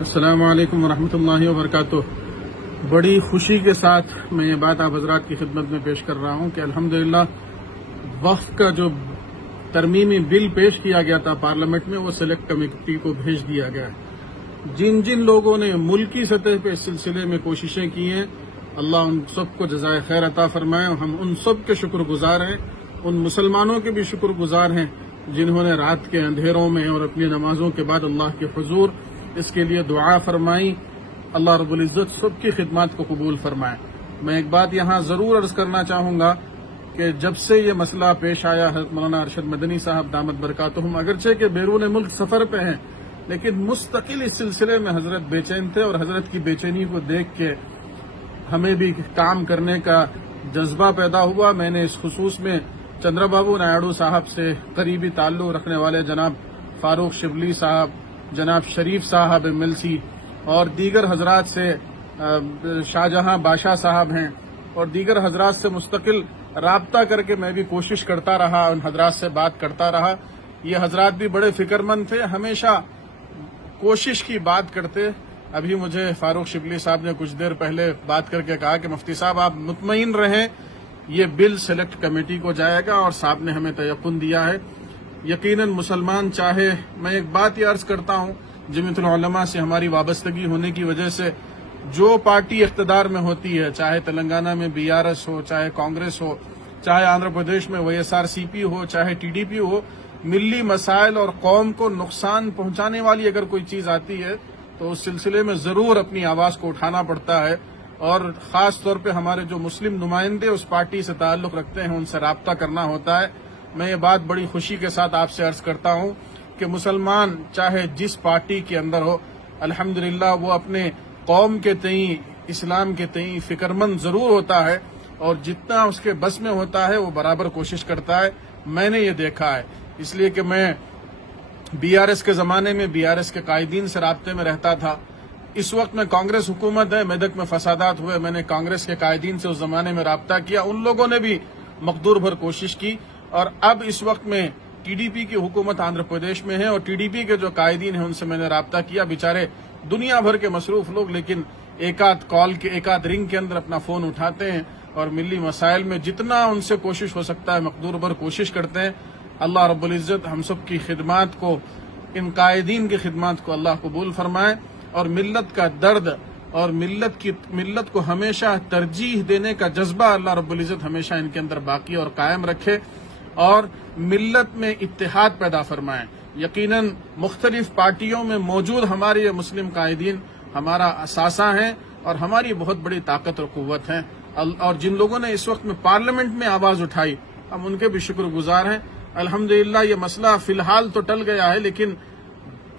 السلام علیکم ورحمۃ اللہ وبرکاتہ۔ بڑی خوشی کے ساتھ میں یہ بات آپ حضرات کی خدمت میں پیش کر رہا ہوں کہ الحمدللہ وقف کا جو ترمیمی بل پیش کیا گیا تھا پارلیمنٹ میں وہ سلیکٹ کمیٹی کو بھیج دیا گیا ہے۔ جن جن لوگوں نے ملکی سطح پہ اس سلسلے میں کوششیں کی ہیں، اللہ ان سب کو جزائے خیر عطا فرمائے۔ ہم ان سب کے شکر گزار ہیں، ان مسلمانوں کے بھی شکر گزار ہیں جنہوں نے رات کے اندھیروں میں اور اپنی نمازوں کے بعد اللہ کے حضور اس کے لیے دعا فرمائی۔ اللہ رب العزت سب کی خدمات کو قبول فرمائے۔ میں ایک بات یہاں ضرور عرض کرنا چاہوں گا کہ جب سے یہ مسئلہ پیش آیا حضرت مولانا ارشد مدنی صاحب دامت برکاتہم اگرچہ کہ بیرون ملک سفر پہ ہیں، لیکن مستقل اس سلسلے میں حضرت بے چین تھے، اور حضرت کی بے چینی کو دیکھ کے ہمیں بھی کام کرنے کا جذبہ پیدا ہوا۔ میں نے اس خصوص میں چندرا بابو نائیڈو صاحب سے قریبی تعلق رکھنے والے جناب فاروق شبلی صاحب، جناب شریف صاحب MLC اور دیگر حضرات سے، شاہجہاں بادشاہ صاحب ہیں اور دیگر حضرات سے مستقل رابطہ کر کے میں بھی کوشش کرتا رہا، ان حضرات سے بات کرتا رہا۔ یہ حضرات بھی بڑے فکر مند تھے، ہمیشہ کوشش کی بات کرتے۔ ابھی مجھے فاروق شبلی صاحب نے کچھ دیر پہلے بات کر کے کہا کہ مفتی صاحب آپ مطمئن رہیں، یہ بل سلیکٹ کمیٹی کو جائے گا، اور صاحب نے ہمیں تیقن دیا ہے۔ یقیناً مسلمان چاہے، میں ایک بات یہ عرض کرتا ہوں، جمعیت العلماء سے ہماری وابستگی ہونے کی وجہ سے جو پارٹی اقتدار میں ہوتی ہے، چاہے تلنگانہ میں BRS ہو، چاہے کانگریس ہو، چاہے آندھرا پردیش میں YSRCP ہو، چاہے TDP ہو، ملی مسائل اور قوم کو نقصان پہنچانے والی اگر کوئی چیز آتی ہے تو اس سلسلے میں ضرور اپنی آواز کو اٹھانا پڑتا ہے، اور خاص طور پہ ہمارے جو مسلم نمائندے اس پارٹی سے تعلق رکھتے ہیں ان سے رابطہ کرنا ہوتا ہے۔ میں یہ بات بڑی خوشی کے ساتھ آپ سے عرض کرتا ہوں کہ مسلمان چاہے جس پارٹی کے اندر ہو، الحمدللہ وہ اپنے قوم کے تئیں، اسلام کے تئیں فکر مند ضرور ہوتا ہے، اور جتنا اس کے بس میں ہوتا ہے وہ برابر کوشش کرتا ہے۔ میں نے یہ دیکھا ہے، اس لیے کہ میں BRS کے زمانے میں BRS کے قائدین سے رابطے میں رہتا تھا۔ اس وقت میں کانگریس حکومت ہے، میدک میں فسادات ہوئے، میں نے کانگریس کے قائدین سے اس زمانے میں رابطہ کیا، ان لوگوں نے بھی مقدور بھر کوشش کی، اور اب اس وقت میں TDP کی حکومت آندھرا پردیش میں ہے، اور TDP کے جو قائدین ہیں ان سے میں نے رابطہ کیا۔ بیچارے دنیا بھر کے مصروف لوگ، لیکن ایک آدھ رنگ کے اندر اپنا فون اٹھاتے ہیں اور ملی مسائل میں جتنا ان سے کوشش ہو سکتا ہے مقدور بھر کوشش کرتے ہیں۔ اللہ رب العزت ہم سب کی خدمات کو، ان قائدین کی خدمات کو اللہ قبول فرمائے، اور ملت کا درد اور ملت کو ہمیشہ ترجیح دینے کا جذبہ اللہ رب العزت ہمیشہ ان کے اندر باقی اور قائم رکھے، اور ملت میں اتحاد پیدا فرمائیں۔ یقیناً مختلف پارٹیوں میں موجود ہمارے یہ مسلم قائدین ہمارا اثاثہ ہیں اور ہماری بہت بڑی طاقت اور قوت ہیں، اور جن لوگوں نے اس وقت میں پارلیمنٹ میں آواز اٹھائی ہم ان کے بھی شکر گزار ہیں۔ الحمدللہ یہ مسئلہ فی الحال تو ٹل گیا ہے، لیکن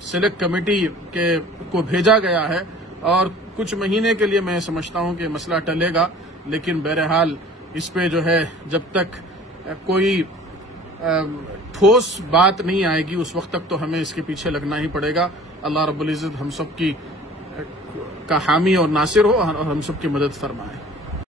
سلیکٹ کمیٹی کو بھیجا گیا ہے، اور کچھ مہینے کے لیے میں سمجھتا ہوں کہ مسئلہ ٹلے گا، لیکن بہرحال اس پہ جو ہے جب تک کوئی ٹھوس بات نہیں آئے گی اس وقت تک تو ہمیں اس کے پیچھے لگنا ہی پڑے گا۔ اللہ رب العزت ہم سب کا حامی اور ناصر ہو، اور ہم سب کی مدد فرمائے۔